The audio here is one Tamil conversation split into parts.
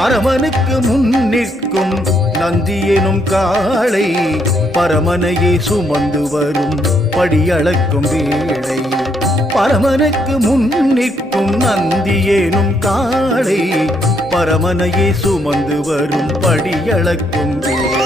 பரமனுக்கு முன் நிற்கும் நந்தி எனும் காளை பரமனையே சுமந்து வரும் படியளக்கும் வேளை. பரமனுக்கு முன் நிற்கும் நந்தி எனும் காளை பரமனையே சுமந்து வரும் படியளக்கும் வேளை.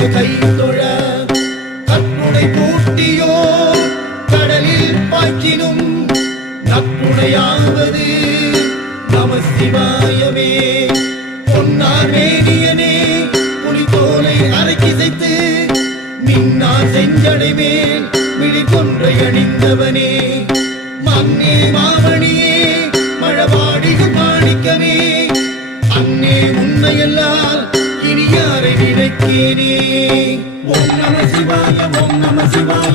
வந்து கை தொழ கற்புடை பூட்டியோ கடலில் பாய்க்கினும் நற்புடையாவது நமசிவாயமே. பொன்னார்மேனியனே புலித்தோலை அரைக்கிசைத்து மின்னா செஞ்சடை மேல் விழி கொன்றை அணிந்தவனே. மன்னே மாமணி காயேனே ஓம் நம சிவாய ஓம் நம சிவாய.